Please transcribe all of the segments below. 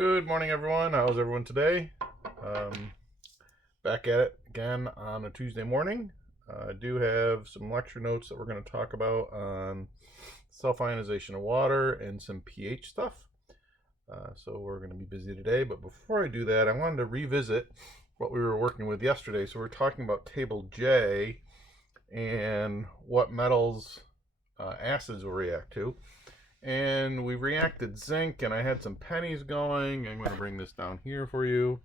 Good morning, everyone. How's everyone today? Um, Back at it again on a Tuesday morning. I do have some lecture notes that we're going to talk about on self-ionization of water and some pH stuff. So we're going to be busy today. But before I do that, I wanted to revisit what we were working with yesterday. So we're talking about table J and what metals acids will react to. And we reacted zinc, and I had some pennies going. I'm going to bring this down here for you.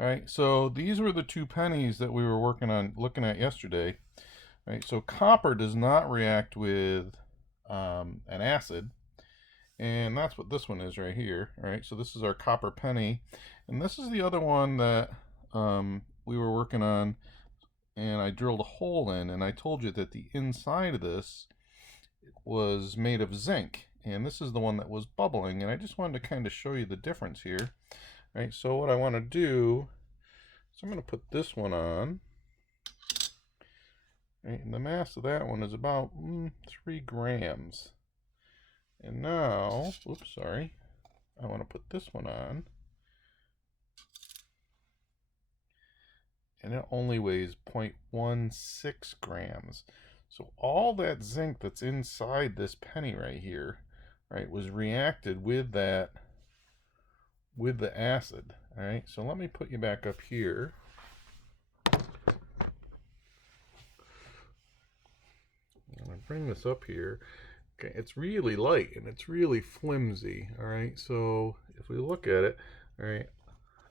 All right, so these were the two pennies that we were looking at yesterday. All right, so copper does not react with an acid, and that's what this one is right here. All right, so this is our copper penny, and this is the other one that we were working on, and I drilled a hole in, and I told you that the inside of this was made of zinc, and this is the one that was bubbling, and I just wanted to kind of show you the difference here. Right, so what I want to do is I'm going to put this one on. Right, and the mass of that one is about 3 grams. And now, oops, sorry, I want to put this one on, and it only weighs 0.16 grams. So all that zinc that's inside this penny right here, right, was reacted with the acid. All right, so let me put you back up here. I'm gonna bring this up here. Okay, it's really light and it's really flimsy. All right, so if we look at it, all right,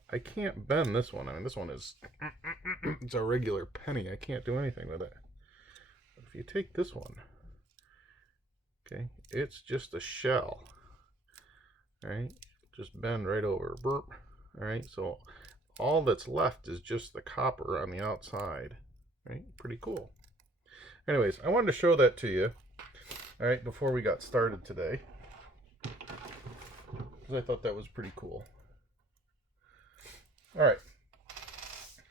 I can't bend this one. I mean, this one is it's a regular penny. I can't do anything with it. But if you take this one, okay, it's just a shell. All right, just bend right over. Burp. All right, so all that's left is just the copper on the outside. Right, pretty cool. Anyways, I wanted to show that to you. All right, before we got started today, because I thought that was pretty cool. All right.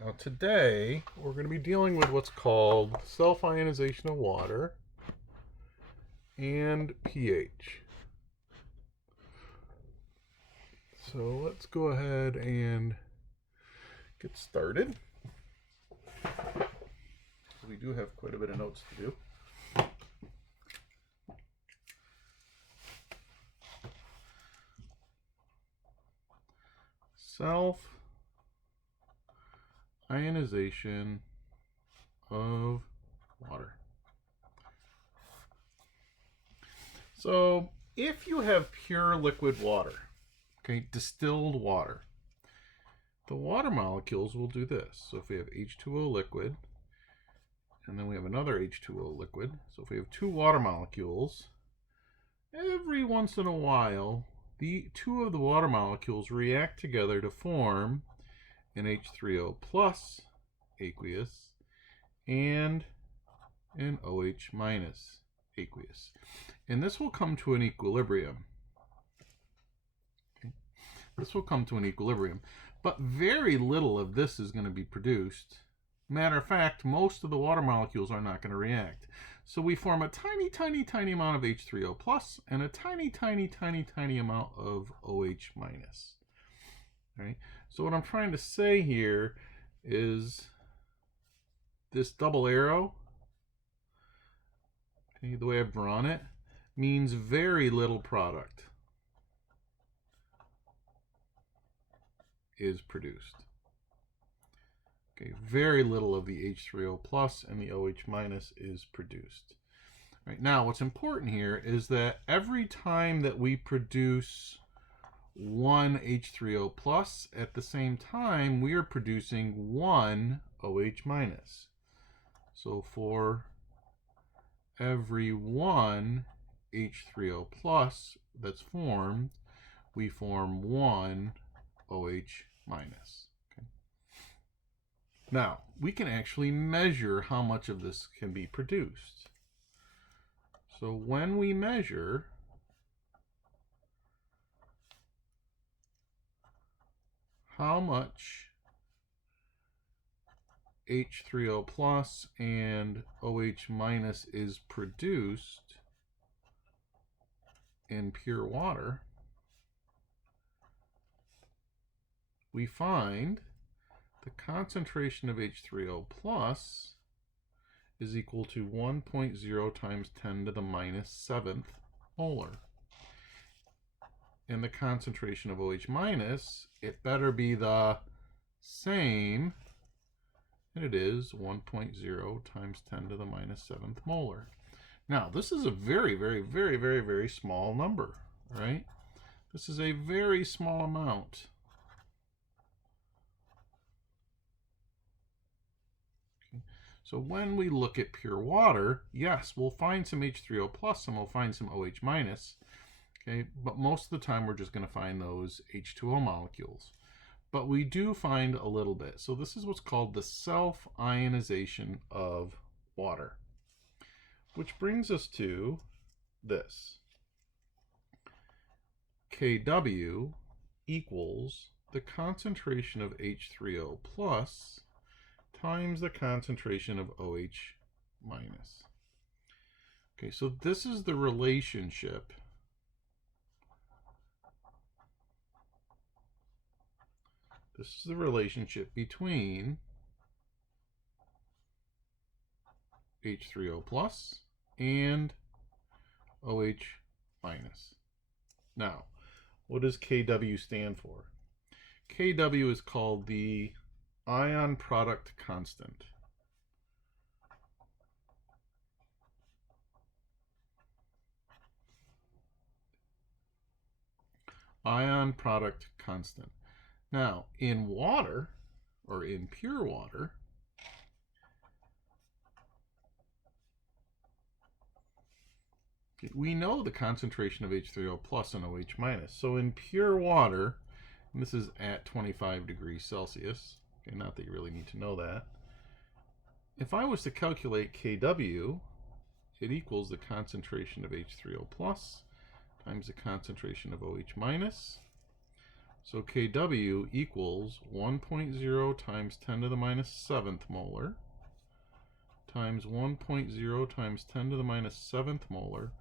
Now today we're going to be dealing with what's called self-ionization of water and pH. So let's go ahead and get started. We do have quite a bit of notes to do. Self-ionization of water. So if you have pure liquid water, okay, distilled water, the water molecules will do this. So if we have H2O liquid, and then we have another H2O liquid, so if we have two water molecules, every once in a while, the two of the water molecules react together to form an H3O plus aqueous and an OH minus aqueous. And this will come to an equilibrium. Okay. This will come to an equilibrium. But very little of this is going to be produced. Matter of fact, most of the water molecules are not going to react. So we form a tiny, tiny, tiny amount of H3O plus and a tiny, tiny, tiny, tiny amount of OH minus. All right? So what I'm trying to say here is this double arrow, okay, the way I've drawn it, means very little product is produced. Okay, very little of the H3O plus and the OH minus is produced. Right, now, what's important here is that every time that we produce one H3O plus, at the same time, we are producing one OH minus. So for every one H3O plus that's formed, we form one OH minus. Okay. Now, we can actually measure how much of this can be produced. So when we measure how much H3O plus and OH minus is produced in pure water, we find the concentration of H3O plus is equal to 1.0 times 10 to the minus 7th molar. And the concentration of OH minus, it better be the same, and it is 1.0 times 10 to the minus 7th molar. Now, this is a very, very, very, very, very small number, right? This is a very small amount. Okay. So when we look at pure water, yes, we'll find some H3O plus and we'll find some OH minus. Okay, but most of the time we're just going to find those H2O molecules. But we do find a little bit. So this is what's called the self-ionization of water. Which brings us to this. Kw equals the concentration of H3O plus times the concentration of OH minus. Okay, so this is the relationship between H3O plus and OH minus. Now, what does Kw stand for? Kw is called the ion product constant. Ion product constant. Now, in water, or in pure water, we know the concentration of H3O plus and OH minus. So in pure water, and this is at 25 degrees Celsius, okay, not that you really need to know that. If I was to calculate Kw, it equals the concentration of H3O plus times the concentration of OH minus. So Kw equals 1.0 times 10 to the minus 7th molar times 1.0 times 10 to the minus 7th molar.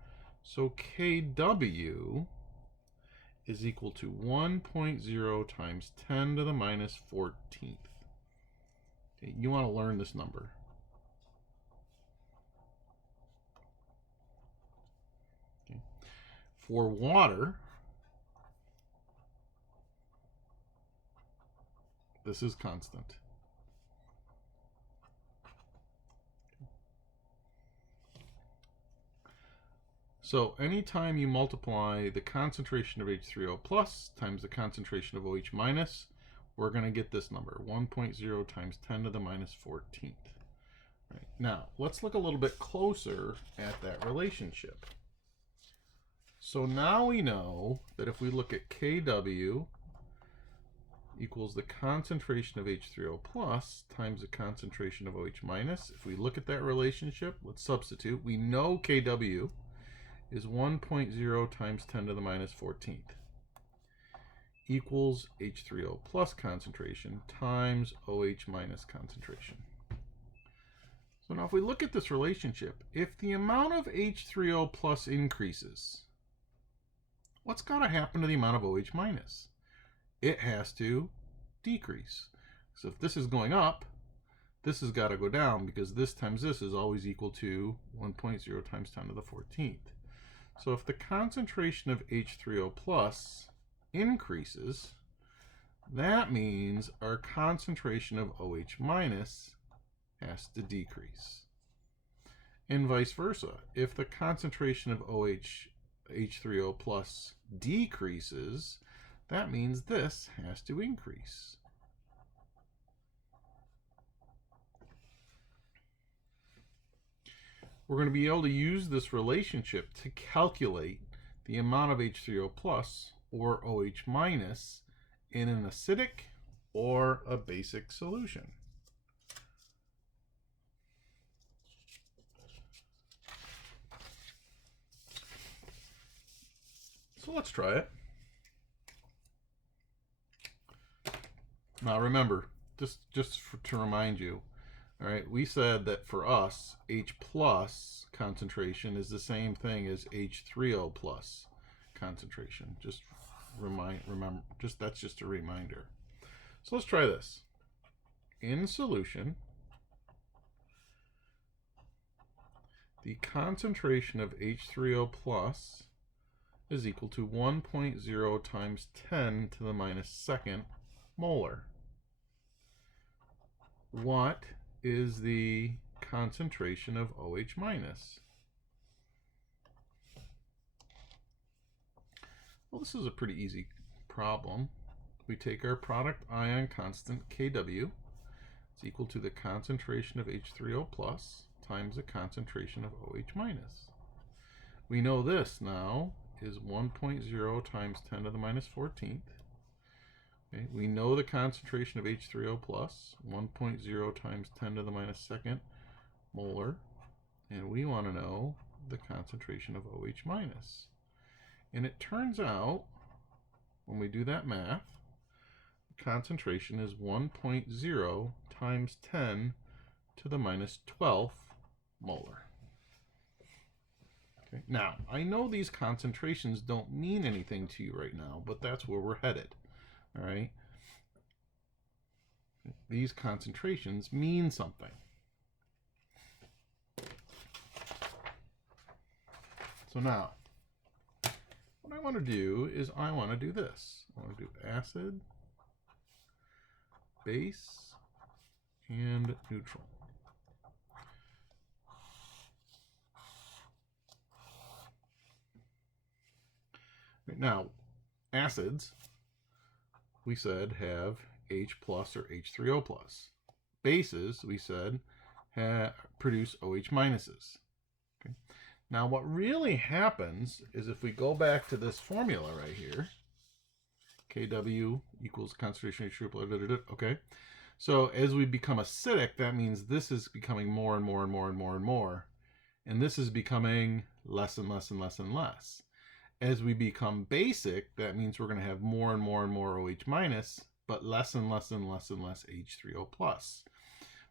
So Kw is equal to 1.0 times 10 to the minus 14th. Okay, you want to learn this number. Okay. For water, this is constant. So anytime you multiply the concentration of H3O plus times the concentration of OH minus, we're going to get this number, 1.0 times 10 to the minus 14th. Right. Now, let's look a little bit closer at that relationship. So now we know that if we look at Kw equals the concentration of H3O plus times the concentration of OH minus, if we look at that relationship, let's substitute. We know Kw is 1.0 times 10 to the minus 14th equals H3O plus concentration times OH minus concentration. So now if we look at this relationship, if the amount of H3O plus increases, what's got to happen to the amount of OH minus? It has to decrease. So if this is going up, this has got to go down because this times this is always equal to 1.0 times 10 to the 14th. So if the concentration of H3O plus increases, that means our concentration of OH minus has to decrease. And vice versa. If the concentration of H3O plus decreases, that means this has to increase. We're going to be able to use this relationship to calculate the amount of H3O plus or OH minus in an acidic or a basic solution. So let's try it. Now remember, to remind you, all right, we said that for us, H plus concentration is the same thing as H3O plus concentration. Remember, that's just a reminder. So let's try this. In solution, the concentration of H3O plus is equal to 1.0 times 10 to the minus second molar. What is the concentration of OH minus? Well, this is a pretty easy problem. We take our product ion constant Kw. It's equal to the concentration of H3O plus times the concentration of OH minus. We know this now is 1.0 times 10 to the minus 14th. Okay, we know the concentration of H3O plus, 1.0 times 10 to the minus second molar, and we want to know the concentration of OH minus. And it turns out, when we do that math, the concentration is 1.0 times 10 to the minus 12th molar. Okay. Now, I know these concentrations don't mean anything to you right now, but that's where we're headed. All right? These concentrations mean something. So now, what I want to do is I want to do this. I want to do acid, base, and neutral. Right, now, acids, we said, have H plus or H3O plus. Bases, we said, produce OH minuses. Okay. Now, what really happens is if we go back to this formula right here, Kw equals concentration of H3O plus, okay. So as we become acidic, that means this is becoming more and more and more and more and more. And this is becoming less and less and less and less. As we become basic, that means we're going to have more and more and more OH minus, but less and less and less and less H3O plus.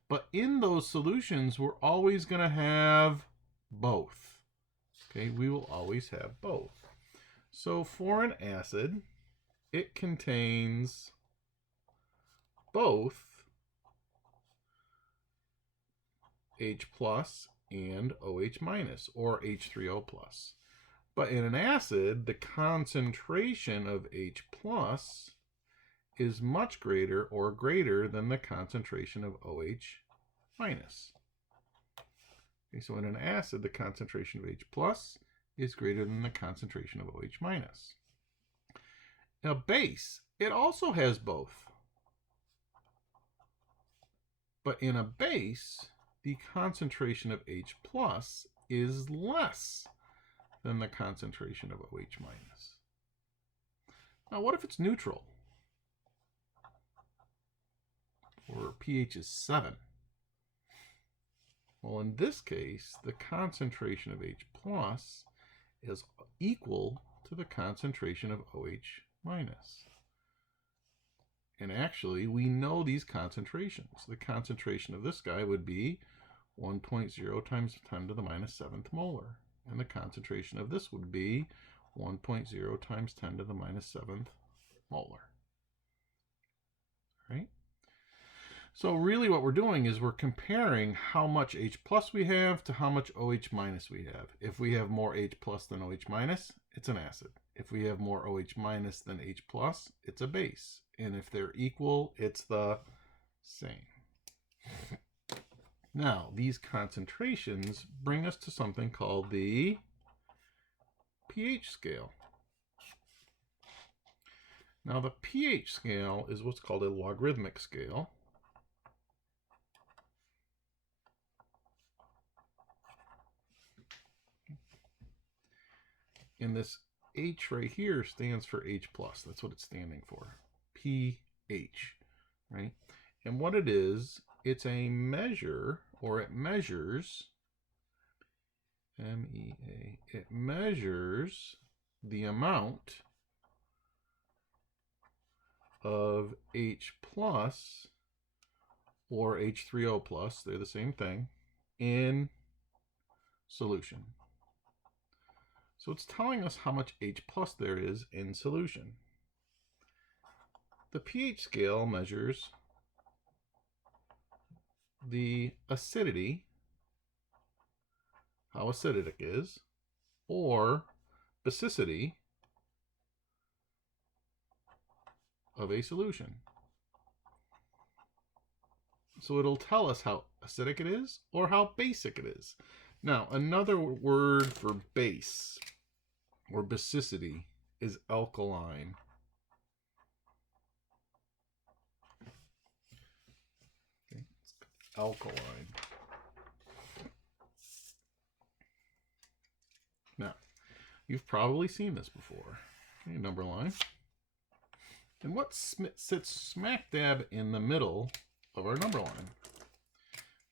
But in those solutions, we're always going to have both. Okay, we will always have both. So for an acid, it contains both H plus and OH minus, or H3O plus. But in an acid, the concentration of H plus is much greater or greater than the concentration of OH minus. Okay, so in an acid, the concentration of H plus is greater than the concentration of OH minus. Now, base, it also has both. But in a base, the concentration of H plus is less than the concentration of OH minus. Now, what if it's neutral? Or pH is 7. Well, in this case, the concentration of H plus is equal to the concentration of OH minus. And actually, we know these concentrations. The concentration of this guy would be 1.0 times 10 to the minus 7th molar. And the concentration of this would be 1.0 times 10 to the minus 7th molar. Right? So really what we're doing is we're comparing how much H plus we have to how much OH minus we have. If we have more H plus than OH minus, it's an acid. If we have more OH minus than H plus, it's a base. And if they're equal, it's the same. Now, these concentrations bring us to something called the pH scale. Now, the pH scale is what's called a logarithmic scale. And this H right here stands for H plus. That's what it's standing for. pH, right? And what it is, it's a measure, or it measures, MEA, it measures the amount of H plus or H3O plus, they're the same thing, in solution. So it's telling us how much H plus there is in solution. the pH scale measures the acidity, how acidic it is, or basicity of a solution. So it'll tell us how acidic it is or how basic it is. Now, another word for base or basicity is alkaline. Okay, alkaline. Now, you've probably seen this before. Okay, number line. And what sits smack dab in the middle of our number line?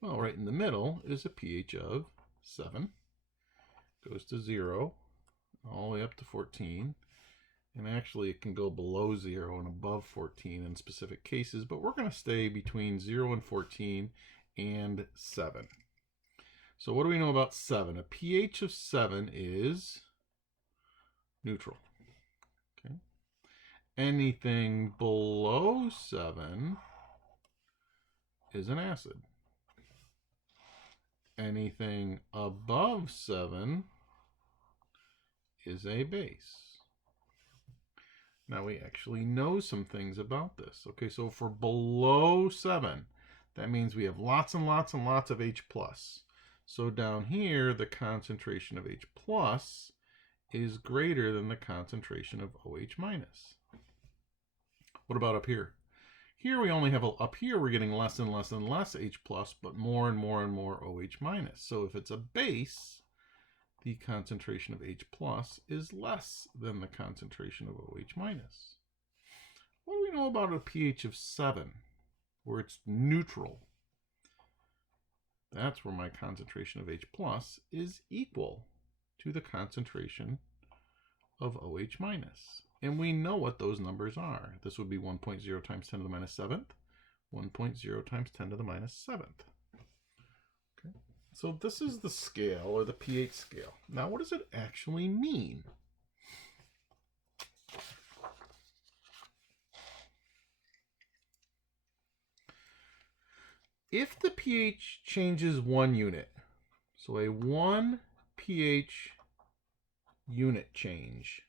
Well, right in the middle is a pH of 7. Goes to 0, all the way up to 14. And actually it can go below 0 and above 14 in specific cases, but we're going to stay between 0 and 14 and 7. So what do we know about 7? A pH of 7 is neutral. Okay. Anything below 7 is an acid. Anything above 7 is a base. Now we actually know some things about this. Okay, so for below 7, that means we have lots and lots and lots of H+. So down here, the concentration of H+ is greater than the concentration of OH-. What about up here? Here we only have, up here we're getting less and less and less H+, but more and more and more OH-. So if it's a base, the concentration of H+ is less than the concentration of OH-. What do we know about a pH of 7, where it's neutral? That's where my concentration of H+ is equal to the concentration of OH-. And we know what those numbers are. This would be 1.0 times 10 to the minus 7th, 1.0 times 10 to the minus 7th. Okay. So this is the scale, or the pH scale. Now, what does it actually mean? If the pH changes 1 unit, so a 1 pH unit change,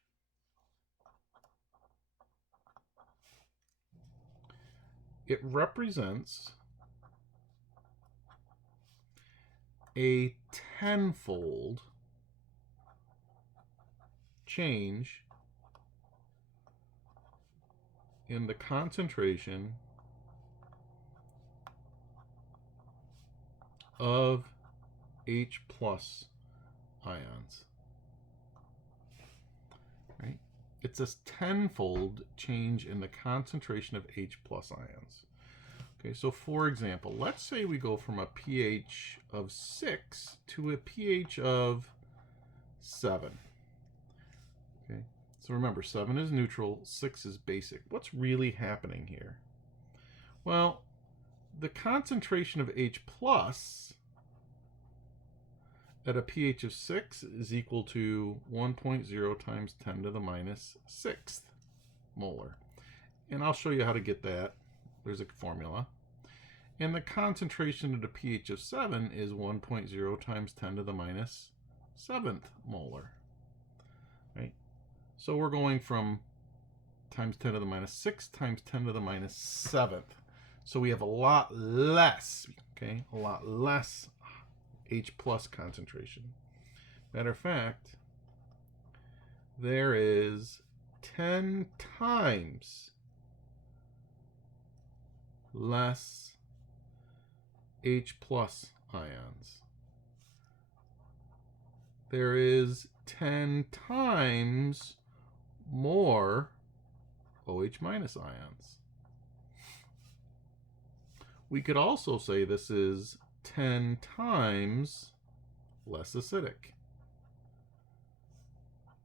it represents a 10-fold change in the concentration of H+ ions. Right? It's a 10-fold change in the concentration of H+ ions. Okay, so for example, let's say we go from a pH of 6 to a pH of 7. Okay, so remember, 7 is neutral, 6 is basic. What's really happening here? Well, the concentration of H+ at a pH of 6 is equal to 1.0 times 10 to the minus 6th molar. And I'll show you how to get that. There's a formula. And the concentration at a pH of 7 is 1.0 times 10 to the minus 7th molar. Right? So we're going from times 10 to the minus 6 times 10 to the minus 7th. So we have a lot less, okay, a lot less H+ concentration. Matter of fact, there is 10 times less H+ ions. There is 10 times more OH- ions. We could also say this is 10 times less acidic.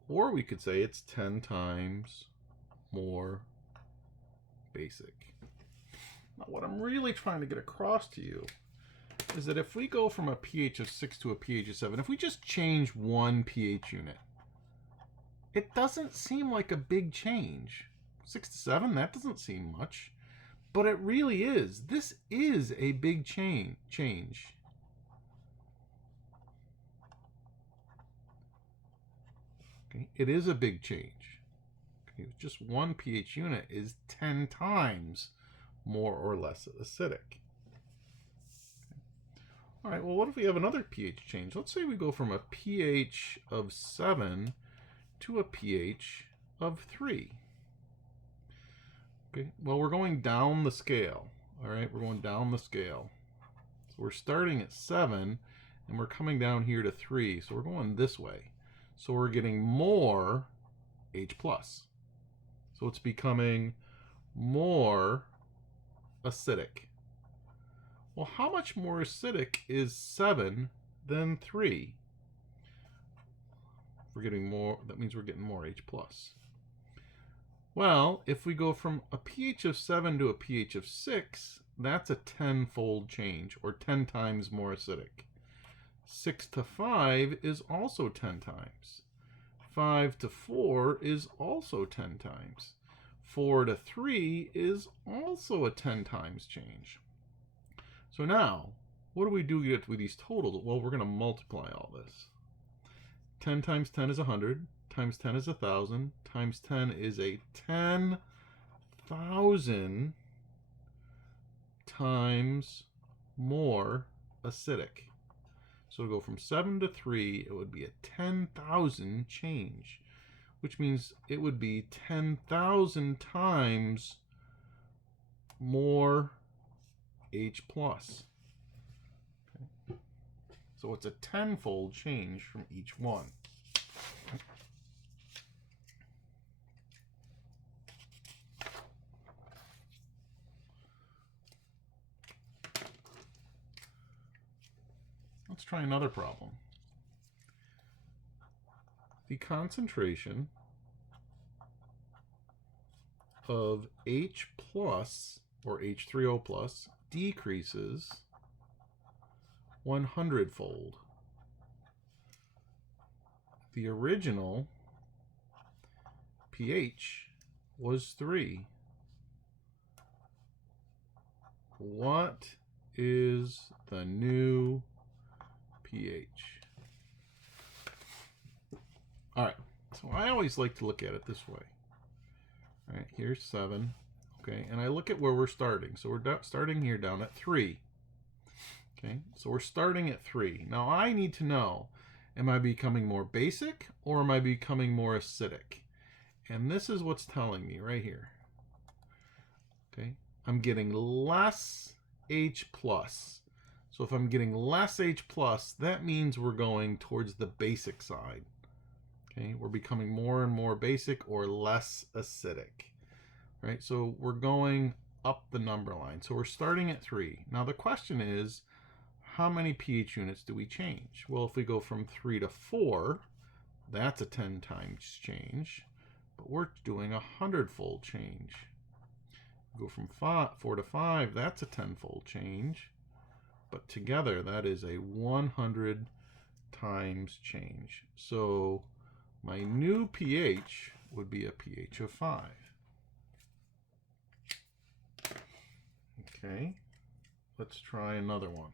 Or we could say it's 10 times more basic. Now, what I'm really trying to get across to you is that if we go from a pH of 6 to a pH of 7, if we just change one pH unit, it doesn't seem like a big change. 6 to 7, that doesn't seem much. But it really is. This is a big change. Okay, it is a big change. Okay, just one pH unit is 10 times more or less acidic. Okay. All right, well, what if we have another pH change? Let's say we go from a pH of 7 to a pH of 3. Okay, well, we're going down the scale. All right, we're going down the scale. So we're starting at 7 and we're coming down here to 3. So we're going this way. So we're getting more H+. So it's becoming more acidic. Well, how much more acidic is 7 than 3? We're getting more, that means we're getting more H+. Well, if we go from a pH of 7 to a pH of 6, that's a 10-fold change, or 10 times more acidic. 6 to 5 is also 10 times. 5 to 4 is also 10 times. 4 to 3 is also a 10 times change. So now, what do we do with these totals? Well, we're going to multiply all this. 10 times 10 is 100, times 10 is 1,000, times 10 is a 10,000 times more acidic. So to go from 7 to 3, it would be a 10,000 change, which means it would be 10,000 times more H+. Okay. So it's a 10-fold change from each one. Let's try another problem. The concentration of H+ or H3O+ decreases 100-fold. The original pH was 3. What is the new pH? All right, so I always like to look at it this way. All right, here's 7. Okay, and I look at where we're starting. So we're starting here down at 3. Okay, so we're starting at 3. Now I need to know, am I becoming more basic or am I becoming more acidic? And this is what's telling me right here. Okay, I'm getting less H+. So if I'm getting less H+, that means we're going towards the basic side. Okay, we're becoming more and more basic or less acidic. Right, so we're going up the number line. So we're starting at 3. Now the question is, how many pH units do we change? Well, if we go from 3 to 4, that's a 10 times change, but we're doing a 100-fold change. Go from 4 to 5, that's a 10-fold change, but together that is a 100 times change. So my new pH would be a pH of 5. Okay, let's try another one.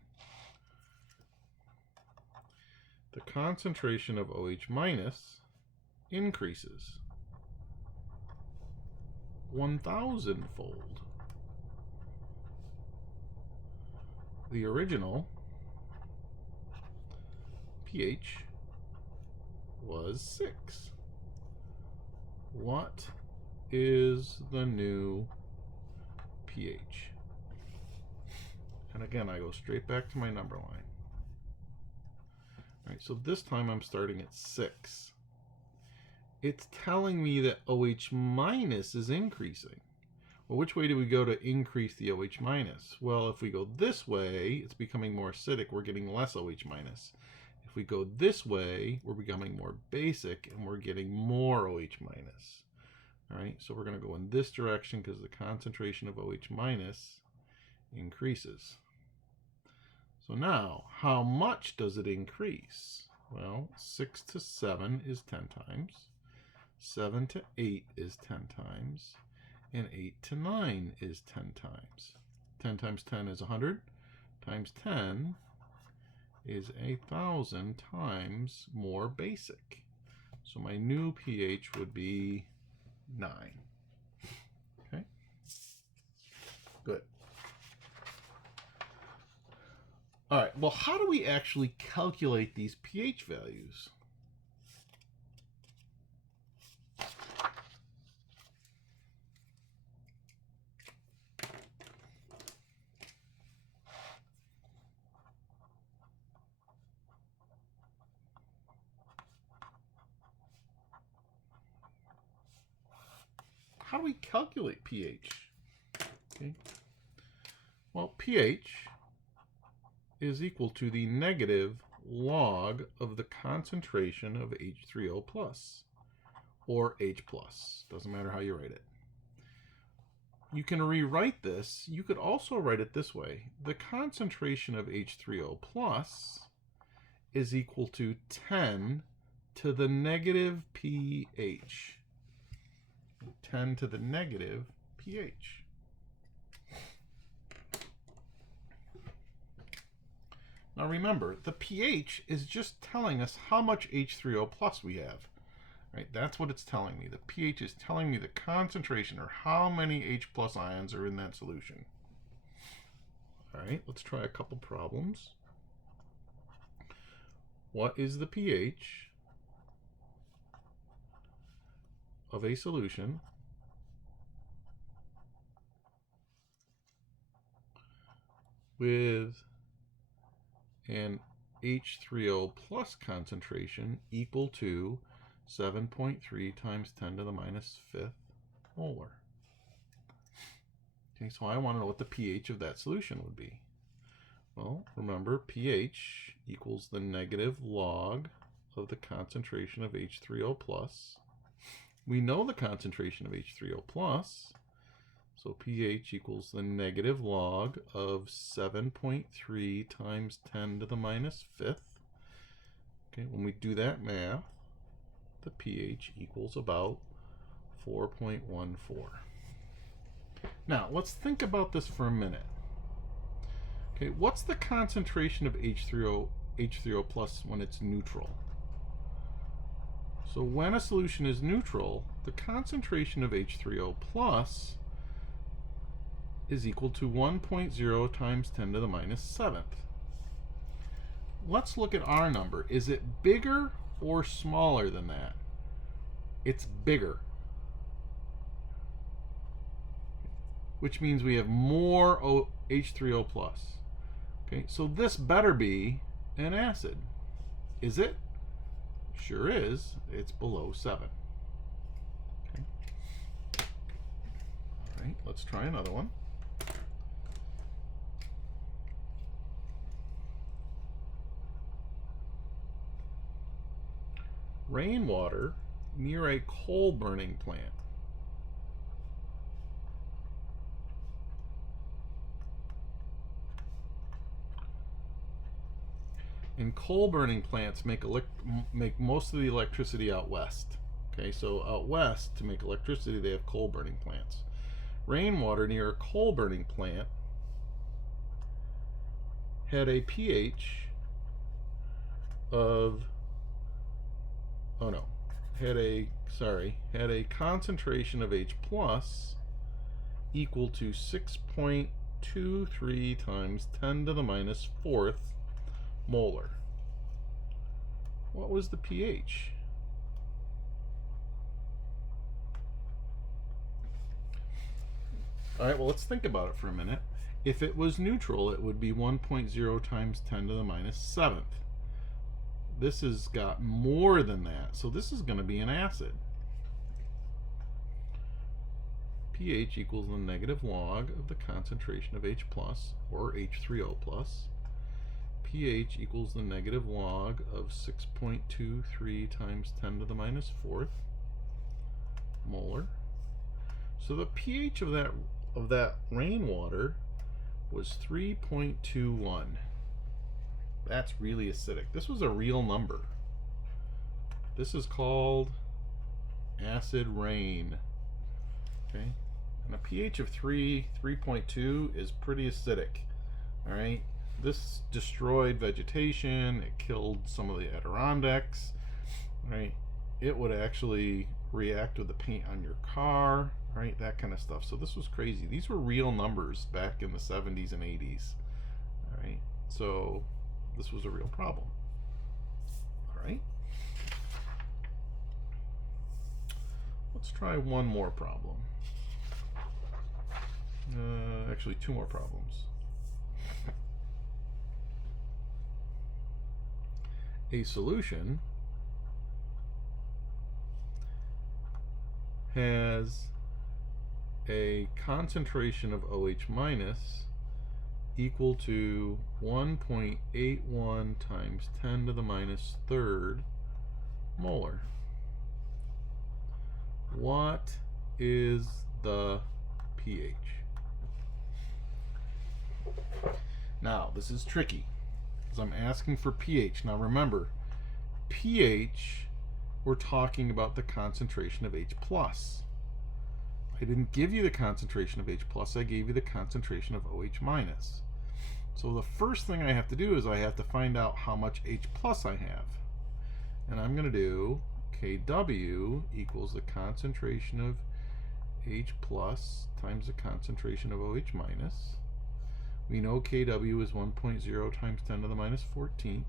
The concentration of OH- increases 1,000-fold. The original pH was 6. What is the new pH? And again, I go straight back to my number line. All right, so this time I'm starting at 6. It's telling me that OH- is increasing. Well, which way do we go to increase the OH-? Well, if we go this way, it's becoming more acidic. We're getting less OH-. If we go this way, we're becoming more basic and we're getting more OH-. All right, so we're going to go in this direction because the concentration of OH- increases. So now, how much does it increase? Well, 6 to 7 is 10 times. 7 to 8 is 10 times. And 8 to 9 is 10 times. 10 times 10 is 100. Times 10 is 1,000 times more basic. So my new pH would be 9. Okay? Good. All right, well, how do we actually calculate these pH values? How do we calculate pH? Okay. Well, pH is equal to the negative log of the concentration of H3O+, or H+. Doesn't matter how you write it. You can rewrite this. You could also write it this way. The concentration of H3O+ is equal to 10 to the negative pH. 10 to the negative pH. Now remember, the pH is just telling us how much H3O+ we have. Right? That's what it's telling me. The pH is telling me the concentration, or how many H+ ions are in that solution. All right, let's try a couple problems. What is the pH of a solution with an H3O+ concentration equal to 7.3 times 10 to the minus 5th molar? Okay, so I want to know what the pH of that solution would be. Well, remember, pH equals the negative log of the concentration of H3O+. We know the concentration of H3O+, so pH equals the negative log of 7.3 times 10 to the minus 5th. Okay, when we do that math, the pH equals about 4.14. Now, let's think about this for a minute. Okay, what's the concentration of H3O plus when it's neutral? So when a solution is neutral, the concentration of H3O plus is equal to 1.0 times 10 to the minus 7th. Let's look at our number. Is it bigger or smaller than that? It's bigger, which means we have more H3O plus. Okay, so this better be an acid. Is it? Sure is. It's below 7. Okay. All right, let's try another one. Rainwater near a coal burning plant. And coal burning plants make most of the electricity out west. Okay, so out west, to make electricity, they have coal burning plants. Rainwater near a coal burning plant had a pH of, had a concentration of H plus equal to 6.23 times 10 to the minus 4th molar. What was the pH? All right, well, let's think about it for a minute. If it was neutral, it would be 1.0 times 10 to the minus 7th. This has got more than that, so this is going to be an acid. pH equals the negative log of the concentration of H plus, or H3O plus. pH equals the negative log of 6.23 times 10 to the minus 4th molar. So the pH of that rainwater was 3.21. That's really acidic. This was a real number. This is called acid rain. Okay, pH of 3.2 is pretty acidic. All right, this destroyed vegetation. It killed some of the Adirondacks. Right, it would actually react with the paint on your car. Right, that kind of stuff. So this was crazy. These were real numbers back in the 70s and 80s. All right, so this was a real problem. All right, let's try one more problem. Actually, two more problems. A solution has a concentration of OH minus equal to 1.81 times 10 to the minus third molar. What is the pH? Now, this is tricky because I'm asking for pH. Now remember, pH, we're talking about the concentration of H+. I didn't give you the concentration of H+, I gave you the concentration of OH-. So the first thing I have to do is I have to find out how much H+ I have. And I'm going to do Kw equals the concentration of H+ times the concentration of OH-. We know Kw is 1.0 times 10 to the minus 14th.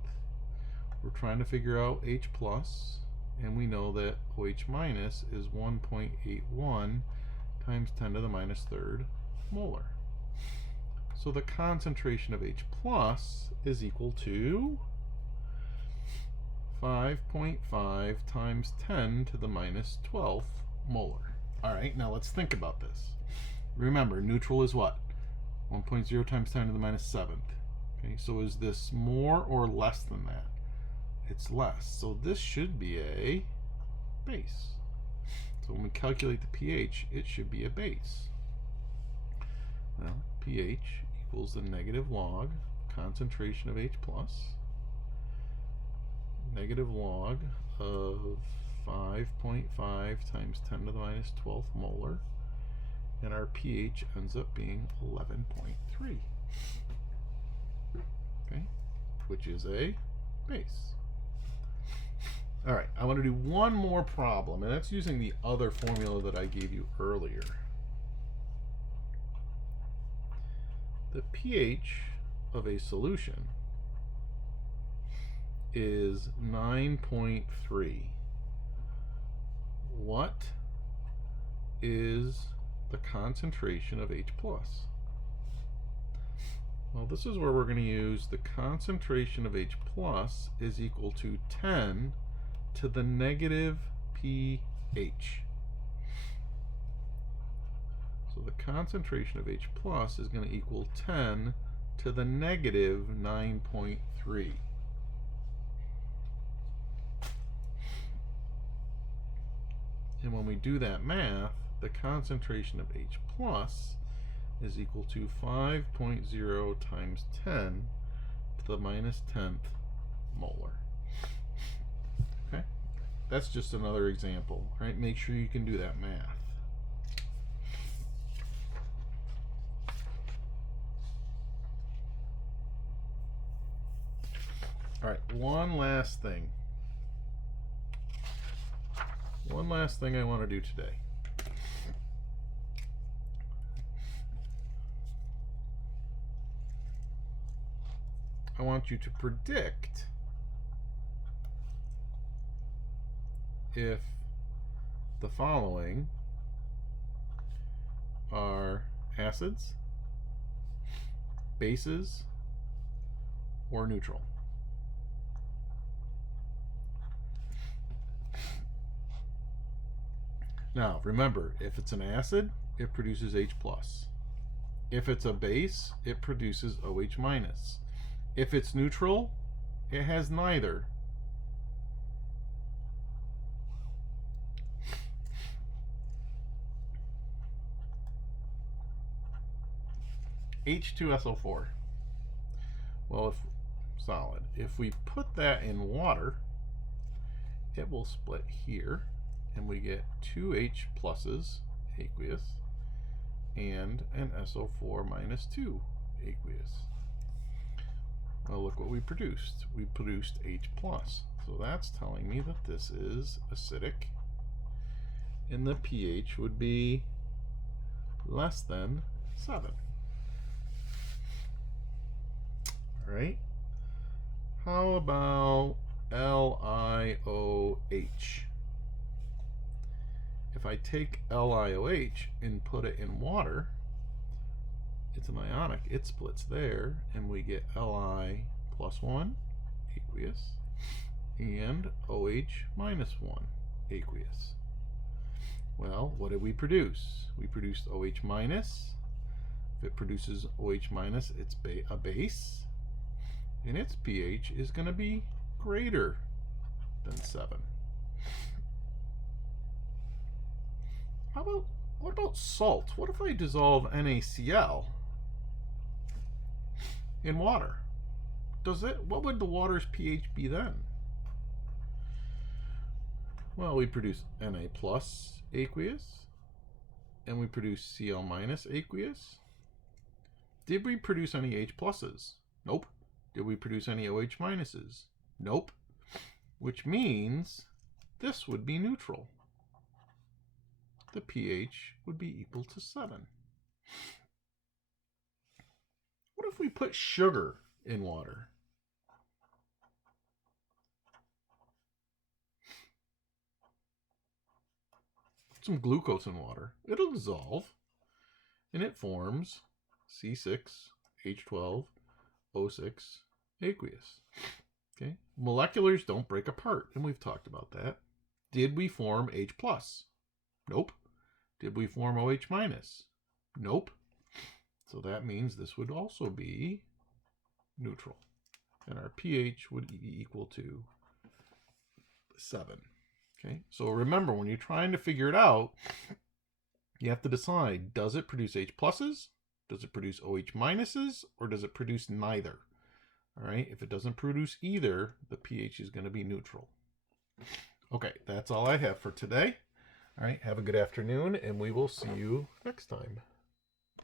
We're trying to figure out H+, and we know that OH- is 1.81 times 10 to the minus third molar. So the concentration of H+ is equal to 5.5 times 10 to the minus 12th molar. All right, now let's think about this. Remember, neutral is what? 1.0 times 10 to the minus 7th. Okay, so is this more or less than that? It's less. So this should be a base. So when we calculate the pH, it should be a base. Well, pH equals the negative log concentration of H+, negative log of 5.5 times 10 to the minus 12th molar, and our pH ends up being 11.3, okay, which is a base. All right, I want to do one more problem, and that's using the other formula that I gave you earlier. The pH of a solution is 9.3. What is the concentration of H+? Well, this is where we're going to use the concentration of H+ is equal to 10 to the negative pH. So the concentration of H+ is going to equal 10 to the negative 9.3. And when we do that math, the concentration of H+ is equal to 5.0 times 10 to the minus 10th molar. Okay, that's just another example, right? Make sure you can do that math. All right, one last thing. One last thing I want to do today. I want you to predict if the following are acids, bases, or neutral. Now, remember, if it's an acid, it produces H+. If it's a base, it produces OH-. If it's neutral, it has neither. H2SO4. Well, if solid, if we put that in water, it will split here, and we get two H pluses, aqueous, and an SO4 minus 2 aqueous. Well, look what we produced. We produced H+. So that's telling me that this is acidic, and the pH would be less than 7. All right. How about LiOH? If I take LiOH and put it in water, it's an ionic, it splits there, and we get Li plus 1 aqueous and OH minus 1 aqueous. Well, what did we produce? We produced OH minus. If it produces OH minus, it's a base, and its pH is going to be greater than 7. What about salt? What if I dissolve NaCl in water? What would the water's pH be then? Well, we produce Na plus aqueous, and we produce Cl minus aqueous. Did we produce any H pluses? Nope. Did we produce any OH minuses? Nope. Which means this would be neutral. The pH would be equal to 7. What if we put sugar in water? Put some glucose in water. It'll dissolve, and it forms C6H12O6 aqueous. Okay, moleculars don't break apart, and we've talked about that. Did we form H+? Nope. Did we form OH minus? Nope. So that means this would also be neutral, and our pH would be equal to 7. Okay, so remember, when you're trying to figure it out, you have to decide, does it produce H pluses, does it produce OH minuses, or does it produce neither? All right, if it doesn't produce either, the pH is going to be neutral. Okay, that's all I have for today. All right, have a good afternoon, and we will see you next time.